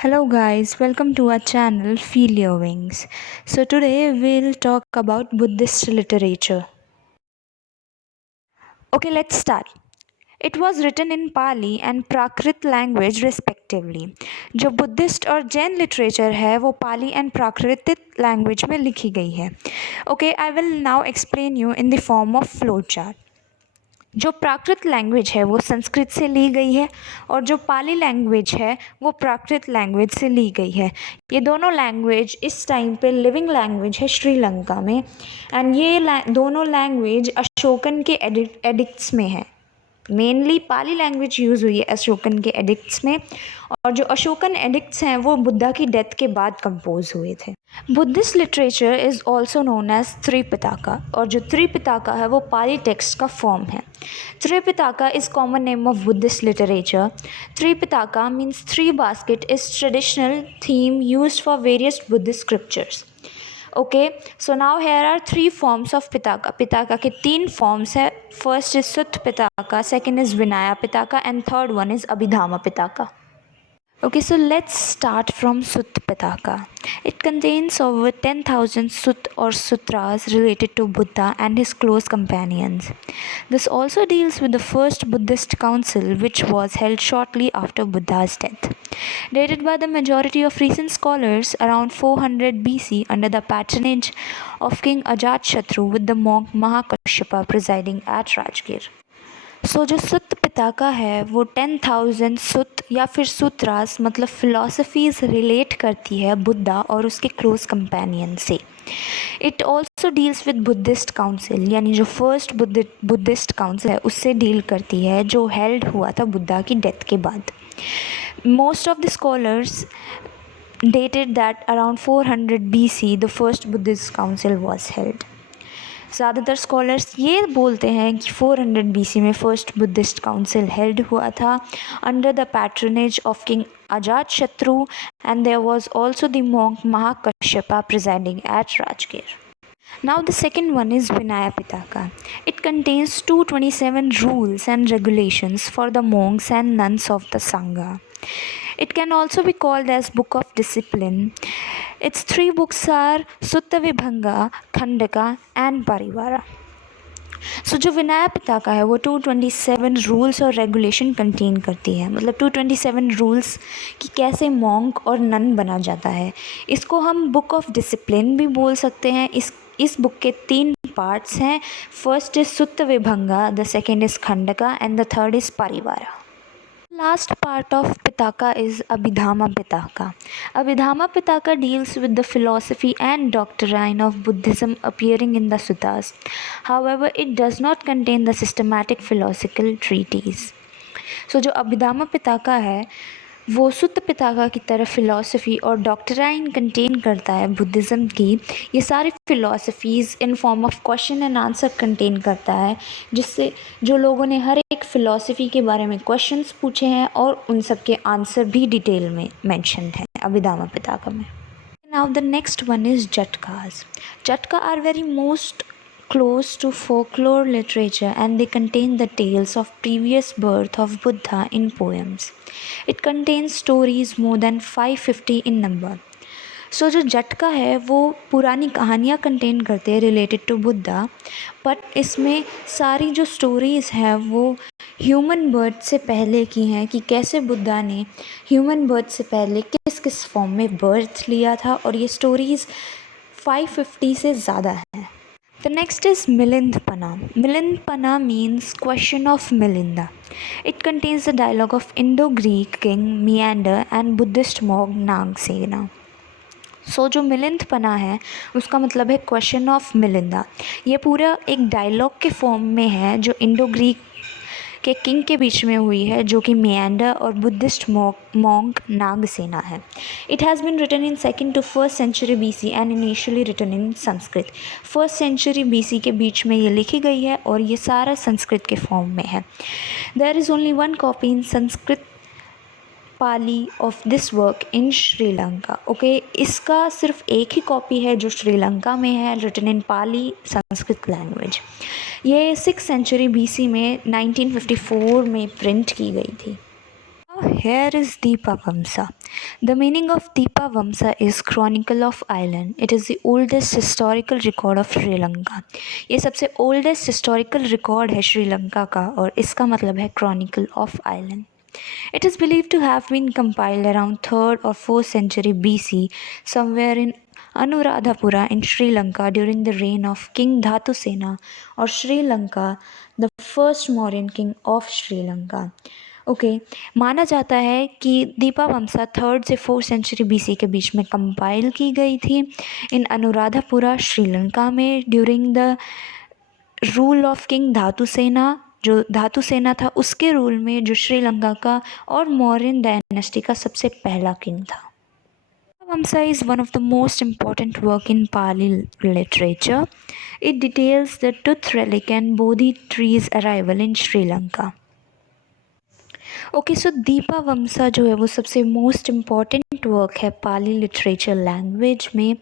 Hello guys, welcome to our channel Feel Your Wings. So today we'll talk about Buddhist literature. Okay, let's start. It was written in Pali and Prakrit language respectively. जो Buddhist और Jain literature है वो पाली and प्राकृतिक language में लिखी गई है. Okay, I will now explain you in the form of flow chart. जो प्राकृत लैंग्वेज है वो संस्कृत से ली गई है और जो पाली लैंग्वेज है वो प्राकृत लैंग्वेज से ली गई है. ये दोनों लैंग्वेज इस टाइम पे लिविंग लैंग्वेज है श्रीलंका में. एंड ये दोनों लैंग्वेज अशोकन के एडिक्ट्स में है. मेनली पाली लैंग्वेज यूज़ हुई है अशोकन के एडिक्ट्स में, और जो अशोकन एडिक्ट्स हैं वो बुद्धा की डेथ के बाद कंपोज हुए थे. Buddhist literature is also known as Tripitaka, और जो त्रिपिटका है वो पाली टेक्स्ट का फॉर्म है. Tripitaka is common name of Buddhist literature. Tripitaka means three basket is traditional theme used for various Buddhist scriptures. Okay, so now here are three forms of pitaka. Pitaka के तीन forms है. First is Sutta Pitaka, second is Vinaya Pitaka and third one is Abhidhamma Pitaka. Okay, so let's start from Sutta Pitaka. It contains over 10,000 sut or sutras related to Buddha and his close companions. This also deals with the first Buddhist council, which was held shortly after Buddha's death. Dated by the majority of recent scholars around 400 BC under the patronage of King Ajatashatru, with the monk Mahakashyapa presiding at Rajgir. जो सुत्त पिताका है वो 10,000 सुत या फिर सूत्रास मतलब philosophies relate करती है बुद्धा और उसके क्लोज कंपेनियन से. It also deals with Buddhist council, यानी जो फर्स्ट बुद्धिस्ट काउंसिल है उससे डील करती है जो हेल्ड हुआ था बुद्धा की डेथ के बाद. Most of the scholars dated that around 400 BC the first Buddhist council was held. ज़्यादातर स्कॉलर्स ये बोलते हैं कि 400 BC में फर्स्ट बुद्धिस्ट काउंसिल हेल्ड हुआ था under the patronage of king Ajatashatru, and there was also the monk Mahakashyapa presiding at Rajgir. Now the second one is Vinaya Pitaka. It contains 227 rules and regulations for the monks and nuns of the Sangha. It can also be called as Book of Discipline. Its three books are Sutta Vibhanga, Khandaka and Parivara. जो विनाया पिताका है वो 227 rules और regulation contain करती है. मतलब 227 rules कि कैसे monk और नन बना जाता है. इसको हम बुक ऑफ डिसिप्लिन भी बोल सकते हैं. इस बुक के तीन पार्ट्स हैं. First is Sutta Vibhanga, the second is Khandaka and the third is Parivara. Last part of Pitaka is Abhidhamma Pitaka. Abhidhamma Pitaka deals with the philosophy and doctrine of Buddhism appearing in the suttas. However, it does not contain the systematic philosophical treatise. जो अभिधामा पिताका है वो सुत्त पिताका की तरह philosophy और doctrine contain करता है Buddhism की. ये सारी philosophies in form of question and answer contain करता है, जिससे जो लोगों ने हर एक फ़िलासफ़ी के बारे में क्वेश्चंस पूछे हैं और उन सब के आंसर भी डिटेल में मेंशन्ड हैं अभिधामा पिताका में. Now the next one is Jatkas. Jatka are very most close to folklore literature, and they contain the tales of previous birth of Buddha in poems. It contains stories more than 550 in number. जो जटका है वो पुरानी कहानियाँ contain करते हैं related to Buddha, but इसमें सारी जो स्टोरीज़ हैं वो ह्यूमन बर्थ से पहले की हैं कि कैसे बुद्धा ने ह्यूमन बर्थ से पहले किस किस फॉर्म में बर्थ लिया था, और ये स्टोरीज़ 550 से ज़्यादा हैं. The next is Milindpana. Milindpana means question of Milinda. It contains the dialogue of Indo-Greek king Menander and Buddhist monk Nagsena. जो मिलिंदपना है उसका मतलब है क्वेश्चन ऑफ मिलिंदा. ये पूरा एक डायलॉग के फॉर्म में है जो इंडो ग्रीक के किंग के बीच में हुई है, जो कि मेंडर और बुद्धिस्ट मॉन्क नागसेना है. It has been written in 2nd to 1st century BC and initially written in Sanskrit. 1st century BC के बीच में ये लिखी गई है और ये सारा संस्कृत के फॉर्म में है. There is only one copy in Sanskrit Pali of this work in Sri Lanka. Okay, इसका सिर्फ एक ही कॉपी है जो श्रीलंका में है, written in Pali Sanskrit language. ये 6th century BC में 1954 में प्रिंट की गई थी. here is Deepavamsa. The meaning of Deepavamsa is Chronicle of Island. It is the oldest historical record of Sri Lanka. ये सबसे oldest historical record है श्रीलंका का और इसका मतलब है Chronicle of Island. It is believed to have been compiled around 3rd or 4th century BC, somewhere in Anuradhapura in Sri Lanka during the reign of King Dhatusena or Sri Lanka, the first Mauryan king of Sri Lanka. माना जाता है कि दीपावमसा 3rd से 4th century BC के बीच में compile की गई थी इन अनुराधापुरा श्रीलंका में during the rule of king Dhatusena. जो धातुसेना था उसके रूल में, जो श्रीलंका का और मौर्यन डायनेस्टी का सबसे पहला किंग था। Vamsa is one of the most important work in Pali literature. It details the tooth relic and Bodhi tree's arrival in Sri Lanka. सो दीपावमसा जो है वो सबसे मोस्ट इम्पॉर्टेंट वर्क है पाली लिटरेचर लैंग्वेज में।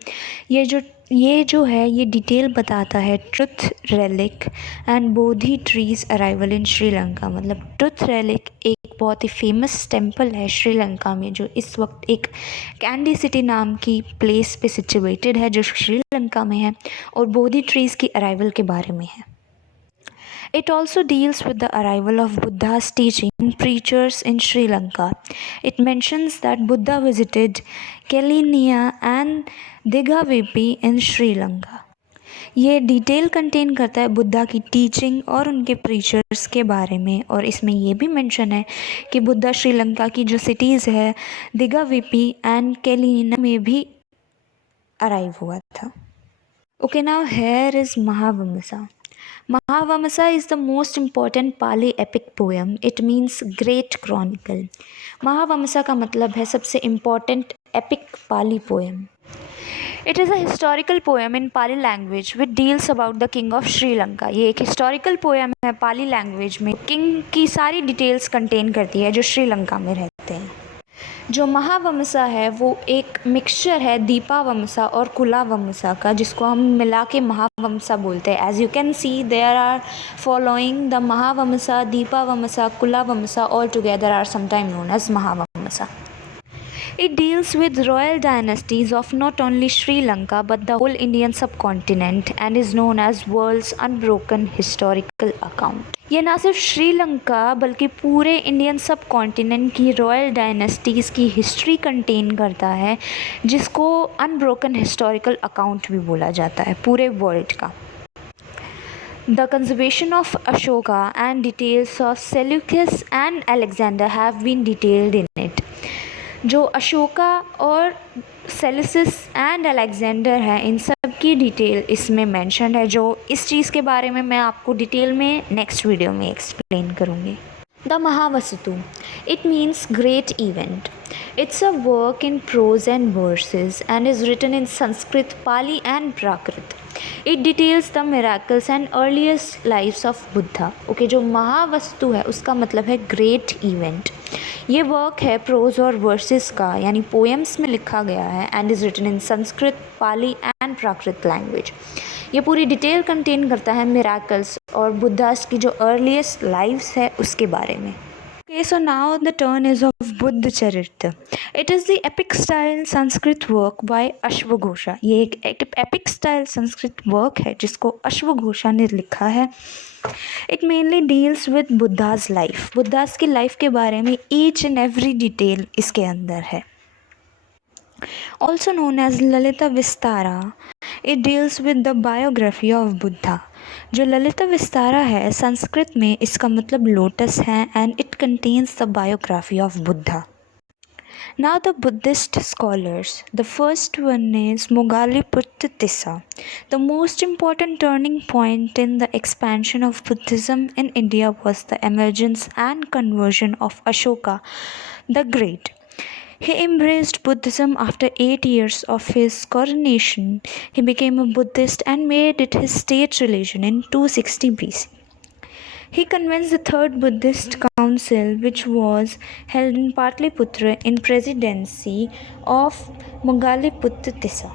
ये जो है ये डिटेल बताता है truth relic and Bodhi trees arrival इन श्रीलंका। मतलब ट्रुथ रेलिक एक बहुत ही फेमस टेम्पल है श्रीलंका में जो इस वक्त एक कैंडी सिटी नाम की प्लेस पे सिचुएटेड है जो श्रीलंका में है, और बोधि ट्रीज़ की अराइवल के बारे में है। It also deals with the arrival of Buddha's teaching preachers in Sri Lanka. It mentions that Buddha visited Kelaniya and Dighavipi in Sri Lanka. ये डिटेल कंटेन करता है बुद्धा की टीचिंग और उनके प्रीचर्स के बारे में, और इसमें ये भी मेंशन है कि बुद्धा श्रीलंका की जो सिटीज़ है दिगाविपी एंड केलिना में भी अराइव हुआ था। Now here is Mahavamsa. Mahavamsa is the most important Pali epic poem. It means great chronicle. Mahavamsa का मतलब है सबसे important epic Pali poem. It is a historical poem in Pali language which deals about the king of Sri Lanka. ये एक historical poem है Pali language में, king की सारी details contain करती है जो श्रीलंका में रहते हैं। जो महावमसा है वो एक मिक्सचर है दीपावमसा और कुलावमसा का, जिसको हम मिला के महावमसा बोलते हैं। As you can see there are following the Mahavamsa, Dipavamsa, Culavamsa all together are sometime known as Mahavamsa. It deals with royal dynasties of not only Sri Lanka but the whole Indian subcontinent and is known as world's unbroken historical account. ये ना सिर्फ श्रीलंका बल्कि पूरे Indian सब continent की royal dynasties की history contain करता है, जिसको अनब्रोकन हिस्टोरिकल अकाउंट भी बोला जाता है पूरे वर्ल्ड का. The conservation of Ashoka and details of Seleucus and Alexander have been detailed in it. जो अशोका और सेल्यूसिस एंड अलेक्जेंडर है इन सब की डिटेल इसमें मेंशन है, जो इस चीज़ के बारे में मैं आपको डिटेल में नेक्स्ट वीडियो में एक्सप्लेन करूँगी. The Mahavastu, it means great event. It's a work in prose and verses and is written in Sanskrit, Pali and Prakrit. It details the miracles and earliest lives of Buddha. जो महावस्तु है उसका मतलब है great event. ये work है prose और verses का, यानी पोएम्स में लिखा गया है, and is written in Sanskrit, Pali and Prakrit language. ये पूरी डिटेल कंटेन करता है मिराकल्स और बुद्धास की जो अर्लीस्ट लाइव्स है उसके बारे में. So now the turn is of Buddha Charita. It is the epic style Sanskrit work by Ashwagosha. ये एक epic style संस्कृत वर्क है जिसको अश्वघोषा ने लिखा है. It mainly deals with Buddha's life. Buddhas की लाइफ के बारे में each and every detail इसके अंदर है. Also known as Lalita Vistara, it deals with the biography of Buddha. जो ललिता विस्तारा है संस्कृत में इसका मतलब लोटस है, and it contains the biography of Buddha. Now the Buddhist scholars. The first one is Moggalliputta Tissa. The most important turning point in the expansion of Buddhism in India was the emergence and conversion of Ashoka the Great. He embraced Buddhism after 8 years of his coronation. He became a Buddhist and made it his state religion in 260 BC. He convinced the Third Buddhist Council, which was held in Patliputra in presidency of Moggalliputta Tissa.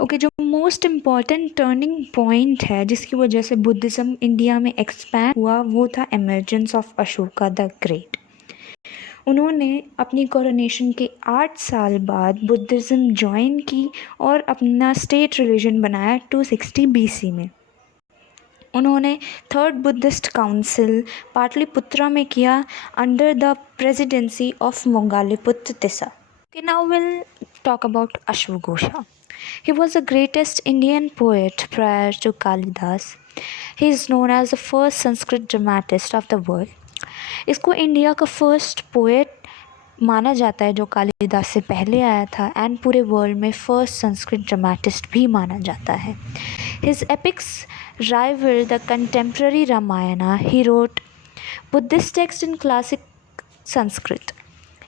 जो most important turning point है जिसकी वजह से Buddhism India में expand हुआ वो था emergence of Ashoka the great. उन्होंने अपनी कोरोनेशन के 8 साल बाद बुद्धिज़्म ज्वाइन की और अपना स्टेट रिलीजन बनाया 260 BC में। उन्होंने थर्ड बुद्धिस्ट काउंसिल पाटलिपुत्रा में किया अंडर द प्रेसिडेंसी ऑफ मोंगालीपुत्र तिसा। Okay, now we'll talk about Ashwagosha. He was the greatest Indian poet prior to Kalidas. He is known as the first Sanskrit dramatist of the world. इसको India का first poet माना जाता है जो कालिदास से पहले आया था, एंड पूरे वर्ल्ड में फर्स्ट संस्कृत ड्रामेटिस्ट भी माना जाता है. His epics rival the contemporary Ramayana. He wrote Buddhist texts in classic Sanskrit.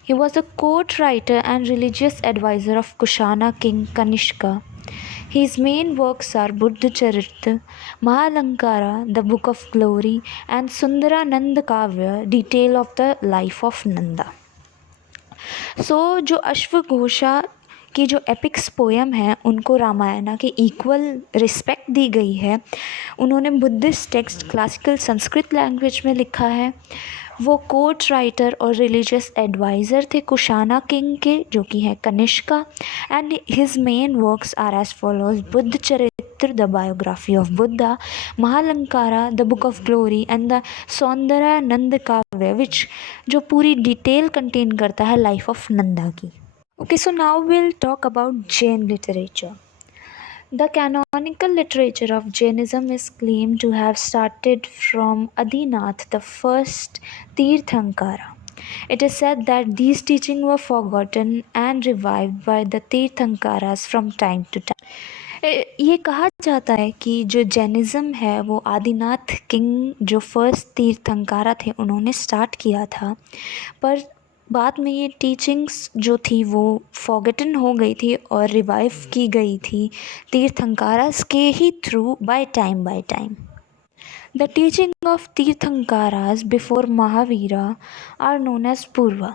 He was the court writer and religious advisor of Kushana king Kanishka. His main works are Buddha Charita, Mahalankara, the Book of Glory, and Sundara Nanda Kavya, detail of the life of Nanda. जो अश्वघोषा की जो epics poem हैं उनको रामायणा के equal respect दी गई है. उन्होंने Buddhist text classical Sanskrit language में लिखा है. वो कोर्ट राइटर और रिलीजियस एडवाइज़र थे कुशाना किंग के, जो कि है Kanishka. And his main works are as follows: Buddha Charita, the biography of Buddha, Mahalankara, the book of glory, and the Saundara Nanda काव्य, विच जो पूरी डिटेल कंटेन करता है लाइफ ऑफ नंदा की. Okay, so now we'll talk about Jain literature. The canonical literature of Jainism is claimed to have started from Adinath, the first Tirthankara. It is said that these teachings were forgotten and revived by the Tirthankaras from time to time. ये कहा जाता है कि जो Jainism है वो Adinath king जो first Tirthankara थे उन्होंने स्टार्ट किया था, पर बाद में ये टीचिंग्स जो थी वो फॉरगेटन हो गई थी और रिवाइव की गई थी तीर्थंकारास के ही through by time. The teaching of Tirthankaras before Mahavira are known as Purva.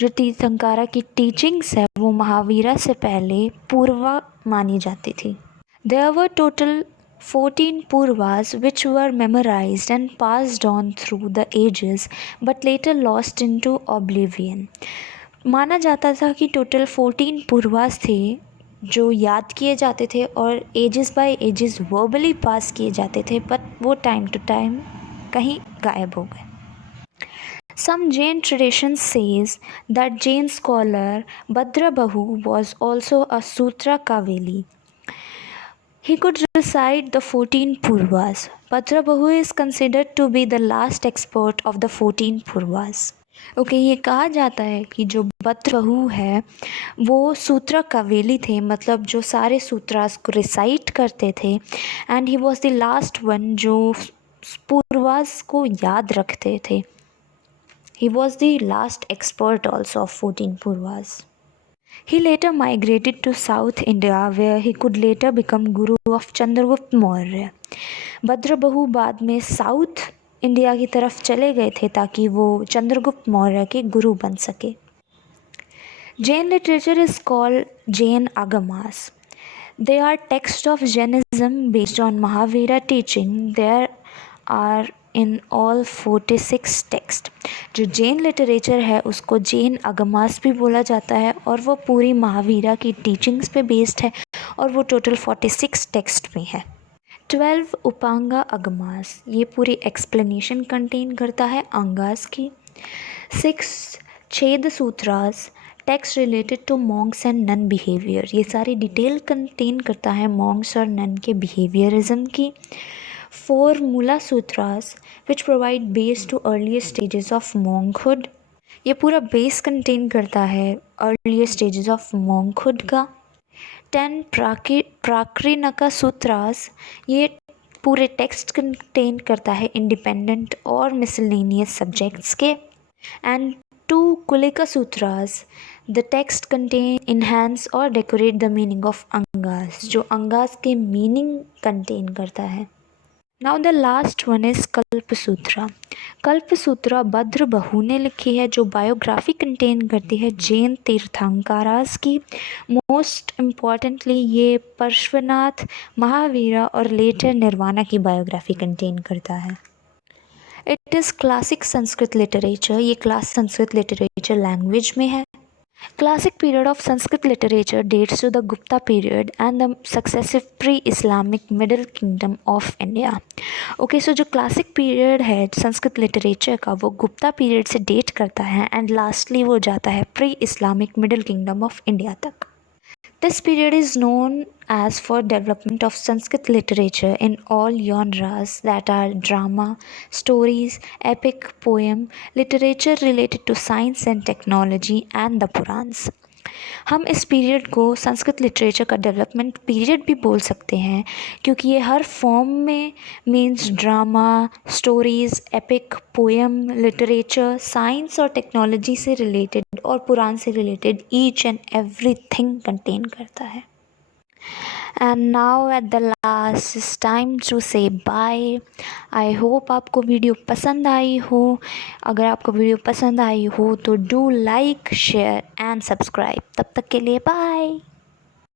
जो तीर्थंकारा की टीचिंग्स है वो महावीरा से पहले पूर्वा मानी जाती थी. There were total 14 Purvas which were memorized and passed on through the ages but later lost into oblivion. माना जाता था कि टोटल 14 पूर्वास थे जो याद किए जाते थे और एजेस बाय एजेस वर्बली पास किए जाते थे, बट वो टाइम टू टाइम कहीं गायब हो गए. Some Jain tradition says that Jain scholar Bhadrabahu was also a Sutra Kaveli. He could recite the 14 Purvas. Bhadrabahu is considered to be the last expert of the 14 Purvas. Okay, ये कहा जाता है कि जो बद्रबहू है वो सूत्र कवेली थे, मतलब जो सारे सूत्रास को रिसाइट करते थे, and he was the last one जो पूर्वास को याद रखते थे. He was the last expert also of 14 Purvas. He later migrated to South India where he could later become guru of Chandragupta Maurya. Bhadrabahu बाद में south India की तरफ चले गए थे ताकि वो चंद्रगुप्त मौर्य के गुरु बन सके. Jain literature is called Jain Agamas. They are texts of Jainism based on Mahavira teaching. There are in all 46 text. जो जैन लिटरेचर है उसको जैन अगमास भी बोला जाता है और वो पूरी महावीरा की टीचिंग्स पे बेस्ड है और वो टोटल 46 टेक्स्ट में है. 12 उपांगा अगमास, ये पूरी एक्सप्लेनेशन कंटेन करता है अंगास की. 6 Chheda Sutras, text related to monks and nun behavior, ये सारी डिटेल कंटेन करता है मॉन्क्स और नन के बिहेवियरिज्म की. 4 Mula Sutras which provide base to earlier stages of monkhood. ये पूरा बेस कंटेन करता है earlier stages of monkhood का. 10 प्राकृनका सूत्रास, ये पूरे टेक्स्ट कंटेन करता है इंडिपेंडेंट और मिसलेनियस सब्जेक्ट्स के. And 2 Kulika Sutras, the text contain enhance और decorate the meaning of Angas, जो अंगास के मीनिंग कंटेन करता है. Now the last one is Kalpa Sutra. कल्प सूत्रा भद्रबहू ने लिखी है जो बायोग्राफी कंटेन करती है जैन तीर्थंकारास की. मोस्ट इम्पॉर्टेंटली ये पार्श्वनाथ, महावीरा और लेटर निर्वाणा की बायोग्राफी कंटेन करता है. It is classic Sanskrit literature, ये क्लास संस्कृत लिटरेचर लैंग्वेज में है। Classic period of Sanskrit literature dates to the Gupta period and the successive pre-Islamic Middle Kingdom of India. Okay, so जो classic period है Sanskrit literature का वो Gupta period से date करता है एंड लास्टली वो जाता है pre Islamic middle kingdom of India तक। This period is known as for development of Sanskrit literature in all genres that are drama, stories, epic, poem, literature related to science and technology and the Purans. हम इस period को Sanskrit literature का development period भी बोल सकते हैं क्योंकि ये हर फॉर्म में means drama, stories, epic, poem, literature, science और टेक्नोलॉजी से रिलेटेड और पुराण से related each and everything contain करता है। And now at the last is time to say bye. I hope आपको वीडियो पसंद आई हो। अगर आपको वीडियो पसंद आई हो तो do like, share and subscribe. तब तक के लिए बाय।